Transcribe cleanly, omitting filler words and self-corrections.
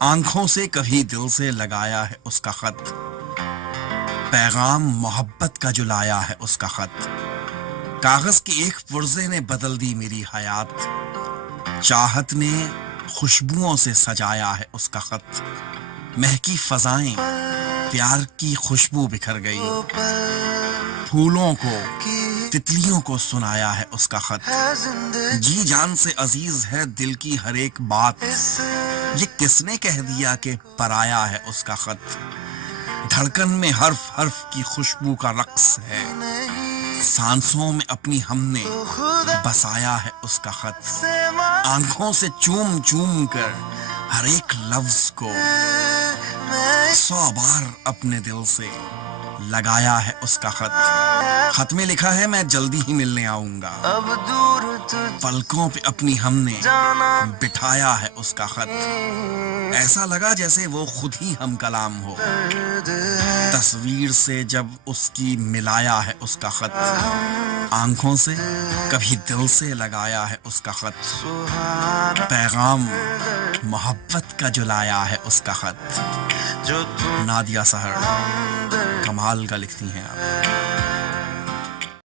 آنکھوں سے کبھی دل سے لگایا ہے اس کا خط، پیغام محبت کا جو لایا ہے اس کا خط، کاغذ کے ایک پرزے نے بدل دی میری حیات، چاہت نے خوشبوؤں سے سجایا ہے اس کا خط، مہکی فضائیں پیار کی خوشبو بکھر گئی، پھولوں کو تتلیوں کو سنایا ہے اس کا خط، جی جان سے عزیز ہے دل کی ہر ایک بات، یہ کس نے کہہ دیا کہ پرایا ہے اس کا خط، دھڑکن میں حرف حرف کی خوشبو کا رقص ہے، سانسوں میں اپنی ہم نے بسایا ہے اس کا خط، آنکھوں سے چوم چوم کر ہر ایک لفظ کو 100 بار اپنے دل سے لگایا ہے اس کا خط، خط میں لکھا ہے میں جلدی ہی ملنے آؤں گا، پلکوں پہ اپنی ہم نے بٹھایا ہے اس کا خط، ایسا لگا جیسے وہ خود ہی ہم کلام ہو، تصویر سے جب اس کی ملایا ہے اس کا خط، آنکھوں سے کبھی دل سے لگایا ہے اس کا خط، پیغام محبت کا جو لایا ہے اس کا خط۔ نادیہ سحر کمال کا لکھتی ہیں آپ۔